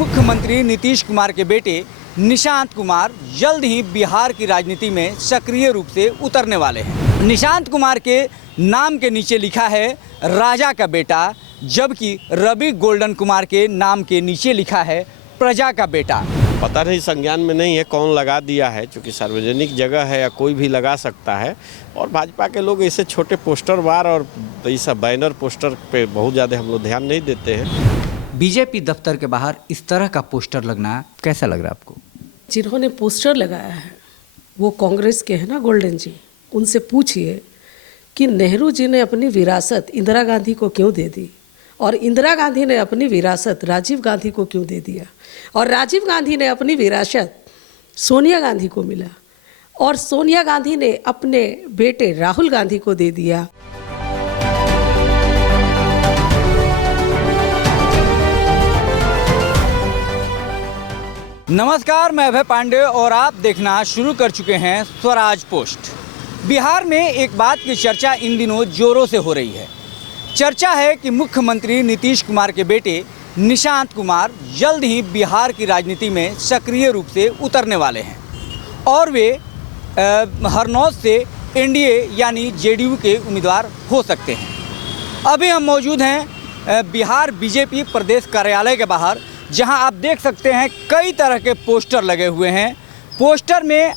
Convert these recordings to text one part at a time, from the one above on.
मुख्यमंत्री नीतीश कुमार के बेटे निशांत कुमार जल्द ही बिहार की राजनीति में सक्रिय रूप से उतरने वाले हैं। निशांत कुमार के नाम के नीचे लिखा है राजा का बेटा, जबकि रवि गोल्डन कुमार के नाम के नीचे लिखा है प्रजा का बेटा। पता नहीं, संज्ञान में नहीं है कौन लगा दिया है, क्योंकि सार्वजनिक जगह है या कोई भी लगा सकता है। और भाजपा के लोग ऐसे छोटे पोस्टर वार और ये सब बैनर पोस्टर पे बहुत ज़्यादा हम लोग ध्यान नहीं देते हैं। बीजेपी दफ्तर के बाहर इस तरह का पोस्टर लगना कैसा लग रहा है आपको? जिन्होंने पोस्टर लगाया है वो कांग्रेस के हैं ना, गोल्डन जी। उनसे पूछिए कि नेहरू जी ने अपनी विरासत इंदिरा गांधी को क्यों दे दी, और इंदिरा गांधी ने अपनी विरासत राजीव गांधी को क्यों दे दिया, और राजीव गांधी ने अपनी विरासत सोनिया गांधी को मिला, और सोनिया गांधी ने अपने बेटे राहुल गांधी को दे दिया। नमस्कार, मैं अभय पांडे और आप देखना शुरू कर चुके हैं स्वराज पोस्ट। बिहार में एक बात की चर्चा इन दिनों जोरों से हो रही है। चर्चा है कि मुख्यमंत्री नीतीश कुमार के बेटे निशांत कुमार जल्द ही बिहार की राजनीति में सक्रिय रूप से उतरने वाले हैं और वे हरनौत से एनडीए यानी जेडीयू के उम्मीदवार हो सकते हैं। अभी हम मौजूद हैं बिहार बीजेपी प्रदेश कार्यालय के बाहर, जहां आप देख सकते हैं कई तरह के पोस्टर लगे हुए हैं। पोस्टर में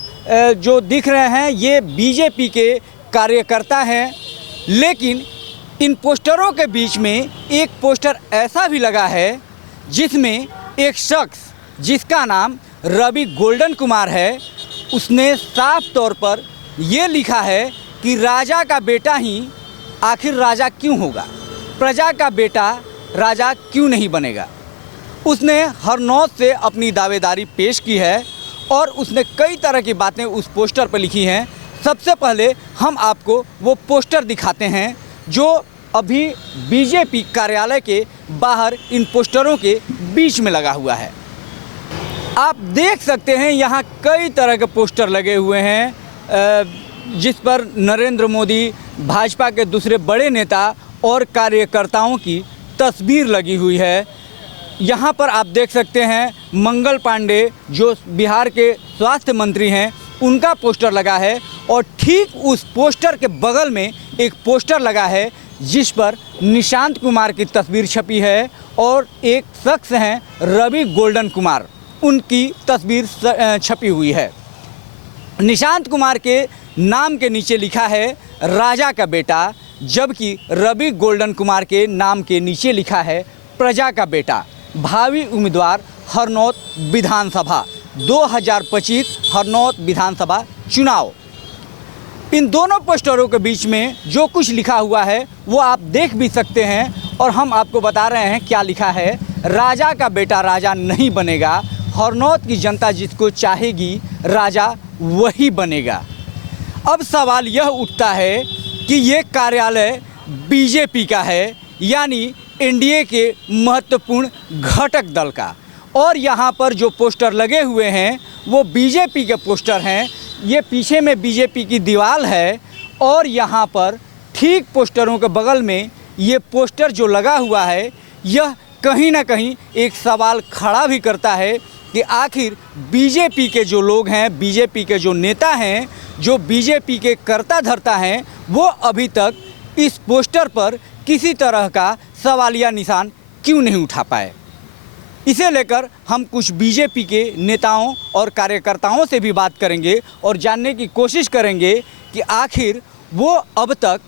जो दिख रहे हैं ये बीजेपी के कार्यकर्ता हैं, लेकिन इन पोस्टरों के बीच में एक पोस्टर ऐसा भी लगा है जिसमें एक शख्स जिसका नाम रवि गोल्डन कुमार है, उसने साफ तौर पर ये लिखा है कि राजा का बेटा ही आखिर राजा क्यों होगा, प्रजा का बेटा राजा क्यों नहीं बनेगा। उसने हरनौत से अपनी दावेदारी पेश की है और उसने कई तरह की बातें उस पोस्टर पर लिखी हैं। सबसे पहले हम आपको वो पोस्टर दिखाते हैं जो अभी बीजेपी कार्यालय के बाहर इन पोस्टरों के बीच में लगा हुआ है। आप देख सकते हैं यहाँ कई तरह के पोस्टर लगे हुए हैं जिस पर नरेंद्र मोदी, भाजपा के दूसरे बड़े नेता और कार्यकर्ताओं की तस्वीर लगी हुई है। यहाँ पर आप देख सकते हैं मंगल पांडे जो बिहार के स्वास्थ्य मंत्री हैं, उनका पोस्टर लगा है, और ठीक उस पोस्टर के बगल में एक पोस्टर लगा है जिस पर निशांत कुमार की तस्वीर छपी है और एक शख्स हैं रवि गोल्डन कुमार, उनकी तस्वीर छपी हुई है। निशांत कुमार के नाम के नीचे लिखा है राजा का बेटा, जबकि रवि गोल्डन कुमार के नाम के नीचे लिखा है प्रजा का बेटा। भावी उम्मीदवार हरनौत विधानसभा 2025 हरनौत विधानसभा चुनाव। इन दोनों पोस्टरों के बीच में जो कुछ लिखा हुआ है वो आप देख भी सकते हैं और हम आपको बता रहे हैं क्या लिखा है। राजा का बेटा राजा नहीं बनेगा, हरनौत की जनता जिसको चाहेगी राजा वही बनेगा। अब सवाल यह उठता है कि ये कार्यालय बीजेपी का है, यानी एनडीए के महत्वपूर्ण घटक दल का, और यहाँ पर जो पोस्टर लगे हुए हैं वो बीजेपी के पोस्टर हैं। ये पीछे में बीजेपी की दीवार है और यहाँ पर ठीक पोस्टरों के बगल में ये पोस्टर जो लगा हुआ है, यह कहीं ना कहीं एक सवाल खड़ा भी करता है कि आखिर बीजेपी के जो लोग हैं, बीजेपी के जो नेता हैं, जो बीजेपी के कर्ता धर्ता हैं, वो अभी तक इस पोस्टर पर किसी तरह का सवालिया निशान क्यों नहीं उठा पाए। इसे लेकर हम कुछ बीजेपी के नेताओं और कार्यकर्ताओं से भी बात करेंगे और जानने की कोशिश करेंगे कि आखिर वो अब तक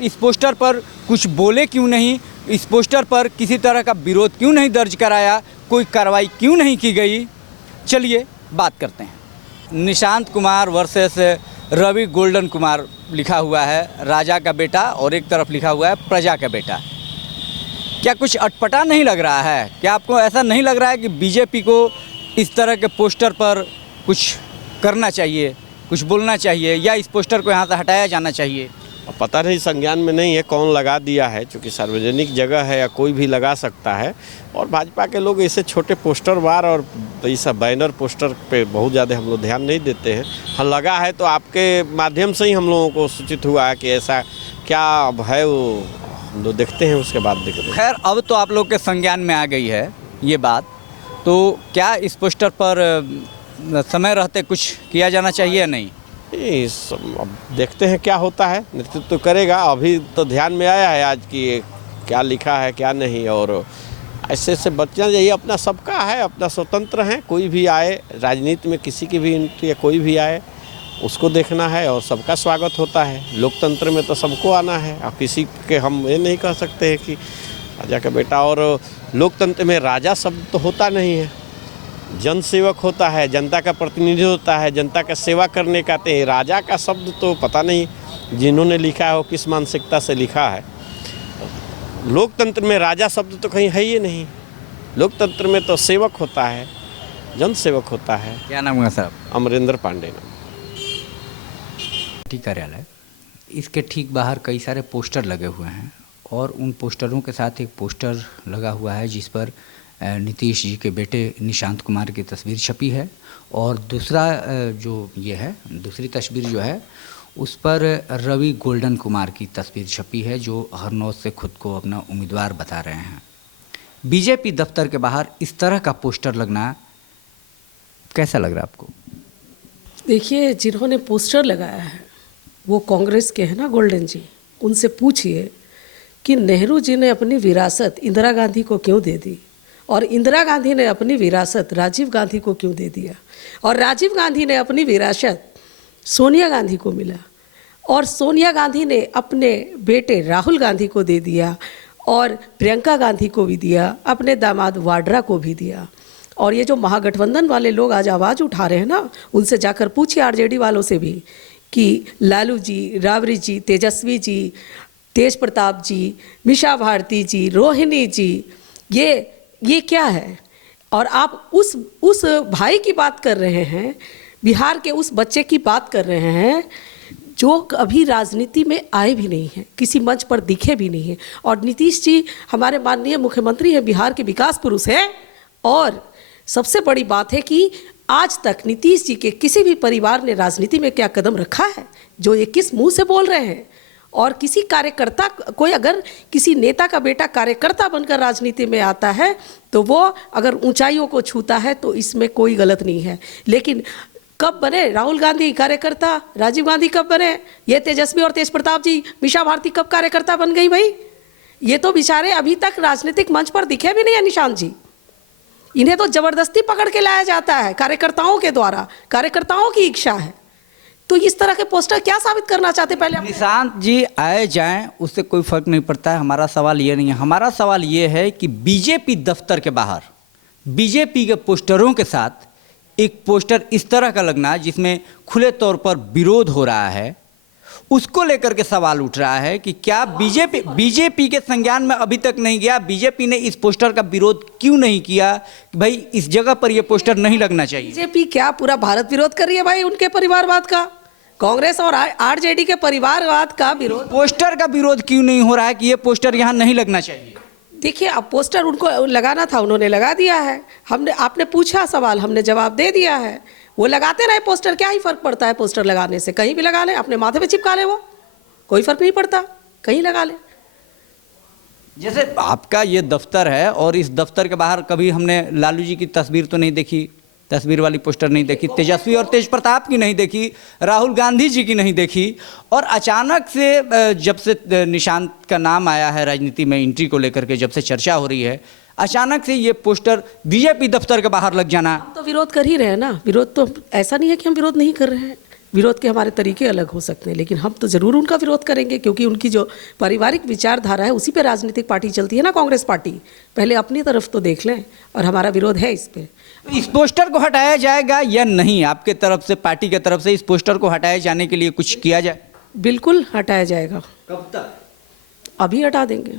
इस पोस्टर पर कुछ बोले क्यों नहीं, इस पोस्टर पर किसी तरह का विरोध क्यों नहीं दर्ज कराया, कोई कार्रवाई क्यों नहीं की गई। चलिए बात करते हैं। निशांत कुमार वर्सेस रवि गोल्डन कुमार लिखा हुआ है, राजा का बेटा, और एक तरफ लिखा हुआ है प्रजा का बेटा। क्या कुछ अटपटा नहीं लग रहा है? क्या आपको ऐसा नहीं लग रहा है कि बीजेपी को इस तरह के पोस्टर पर कुछ करना चाहिए, कुछ बोलना चाहिए, या इस पोस्टर को यहाँ से हटाया जाना चाहिए? पता नहीं, संज्ञान में नहीं है कौन लगा दिया है, क्योंकि सार्वजनिक जगह है या कोई भी लगा सकता है। और भाजपा के लोग ऐसे छोटे पोस्टर वार और ये सब बैनर पोस्टर पे बहुत ज़्यादा हम लोग ध्यान नहीं देते हैं। हाँ, लगा है तो आपके माध्यम से ही हम लोगों को सूचित हुआ है कि ऐसा क्या है, वो हम लोग देखते हैं, उसके बाद देखते हैं। खैर, अब तो आप लोग के संज्ञान में आ गई है ये बात, तो क्या इस पोस्टर पर समय रहते कुछ किया जाना चाहिए या नहीं? अब देखते हैं क्या होता है, नेतृत्व तो करेगा। अभी तो ध्यान में आया है आज कि ये क्या लिखा है क्या नहीं, और ऐसे से बचना चाहिए। अपना सबका है, अपना स्वतंत्र है, कोई भी आए राजनीति में, किसी की भी एंट्री या कोई भी आए उसको देखना है और सबका स्वागत होता है। लोकतंत्र में तो सबको आना है, और किसी के हम ये नहीं कह सकते हैं कि राजा का बेटा। और लोकतंत्र में राजा शब्द तो होता नहीं है, जन सेवक होता है, जनता का प्रतिनिधि होता है, जनता का सेवा करने का। तो राजा का शब्द तो पता नहीं जिन्होंने लिखा है वो किस मानसिकता से लिखा है। लोकतंत्र में राजा शब्द तो कहीं है ही नहीं। लोकतंत्र में तो सेवक होता है, जन सेवक होता है। क्या नाम है साहब? अमरेंद्र पांडे नाम। ठीक कार्यालय, इसके ठीक बाहर कई सारे पोस्टर लगे हुए हैं और उन पोस्टरों के साथ एक पोस्टर लगा हुआ है जिस पर नीतीश जी के बेटे निशांत कुमार की तस्वीर छपी है, और दूसरा जो ये है दूसरी तस्वीर जो है उस पर रवि गोल्डन कुमार की तस्वीर छपी है, जो हरनौत से खुद को अपना उम्मीदवार बता रहे हैं। बीजेपी दफ्तर के बाहर इस तरह का पोस्टर लगना कैसा लग रहा है आपको? देखिए, जिन्होंने पोस्टर लगाया है वो कांग्रेस के हैं ना, गोल्डन जी। उनसे पूछिए कि नेहरू जी ने अपनी विरासत इंदिरा गांधी को क्यों दे दी, और इंदिरा गांधी ने अपनी विरासत राजीव गांधी को क्यों दे दिया, और राजीव गांधी ने अपनी विरासत सोनिया गांधी को मिला, और सोनिया गांधी ने अपने बेटे राहुल गांधी को दे दिया, और प्रियंका गांधी को भी दिया, अपने दामाद वाड्रा को भी दिया। और ये जो महागठबंधन वाले लोग आज आवाज़ उठा रहे हैं ना, उनसे जाकर पूछिए आरजेडी वालों से भी कि लालू जी, राबड़ी जी, तेजस्वी जी, तेज प्रताप जी, मीशा भारती जी, रोहिणी जी, ये क्या है? और आप उस भाई की बात कर रहे हैं, बिहार के उस बच्चे की बात कर रहे हैं जो अभी राजनीति में आए भी नहीं हैं, किसी मंच पर दिखे भी नहीं हैं। और नीतीश जी हमारे माननीय मुख्यमंत्री हैं, बिहार के विकास पुरुष हैं। और सबसे बड़ी बात है कि आज तक नीतीश जी के किसी भी परिवार ने राजनीति में क्या कदम रखा है जो ये किस मुंह से बोल रहे हैं? और किसी कार्यकर्ता, कोई अगर किसी नेता का बेटा कार्यकर्ता बनकर राजनीति में आता है तो वो अगर ऊंचाइयों को छूता है तो इसमें कोई गलत नहीं है। लेकिन कब बने राहुल गांधी कार्यकर्ता, राजीव गांधी कब बने, ये तेजस्वी और तेज प्रताप जी, मीशा भारती कब कार्यकर्ता बन गई भाई? ये तो बेचारे अभी तक राजनीतिक मंच पर दिखे भी नहीं है निशांत जी। इन्हें तो जबरदस्ती पकड़ के लाया जाता है कार्यकर्ताओं के द्वारा, कार्यकर्ताओं की इच्छा है। तो इस तरह के पोस्टर क्या साबित करना चाहते? पहले निशांत जी आए जाएं उससे कोई फर्क नहीं पड़ता है। हमारा सवाल ये नहीं है, हमारा सवाल ये है कि बीजेपी दफ्तर के बाहर बीजेपी के पोस्टरों के साथ एक पोस्टर इस तरह का लगना जिसमें खुले तौर पर विरोध हो रहा है, उसको लेकर के सवाल उठ रहा है कि क्या बीजेपी के संज्ञान में अभी तक नहीं गया? बीजेपी ने इस पोस्टर का विरोध क्यों नहीं किया कि भाई इस जगह पर यह पोस्टर नहीं लगना चाहिए? बीजेपी क्या पूरा भारत विरोध कर रही है भाई उनके परिवारवाद का? कांग्रेस और आरजेडी के परिवारवाद का विरोध, पोस्टर का विरोध क्यों नहीं हो रहा है कि ये पोस्टर यहाँ नहीं लगना चाहिए? देखिए, अब पोस्टर उनको लगाना था, उन्होंने लगा दिया है। आपने पूछा सवाल, हमने जवाब दे दिया है। वो लगाते रहे पोस्टर, क्या ही फर्क पड़ता है पोस्टर लगाने से? कहीं भी लगा ले, अपने माथे पे चिपका ले, वो कोई फर्क नहीं पड़ता, कहीं लगा ले। जैसे आपका ये दफ्तर है और इस दफ्तर के बाहर कभी हमने लालू जी की तस्वीर तो नहीं देखी, तस्वीर वाली पोस्टर नहीं देखी, तेजस्वी और तेज प्रताप की नहीं देखी, राहुल गांधी जी की नहीं देखी, और अचानक से जब से निशांत का नाम आया है राजनीति में एंट्री को लेकर के, जब से चर्चा हो रही है, अचानक से ये पोस्टर बीजेपी दफ्तर के बाहर लग जाना। हम तो विरोध कर ही रहे हैं ना। विरोध तो ऐसा नहीं है कि हम विरोध नहीं कर रहे हैं, विरोध के हमारे तरीके अलग हो सकते हैं, लेकिन हम तो ज़रूर उनका विरोध करेंगे क्योंकि उनकी जो पारिवारिक विचारधारा है उसी पे राजनीतिक पार्टी चलती है ना, कांग्रेस पार्टी। पहले अपनी तरफ तो देख लें, और हमारा विरोध है इस पे। इस पोस्टर को हटाया जाएगा या नहीं? आपके तरफ से, पार्टी के तरफ से इस पोस्टर को हटाए जाने के लिए कुछ किया जाए? बिल्कुल हटाया जाएगा। कब तक? अभी हटा देंगे।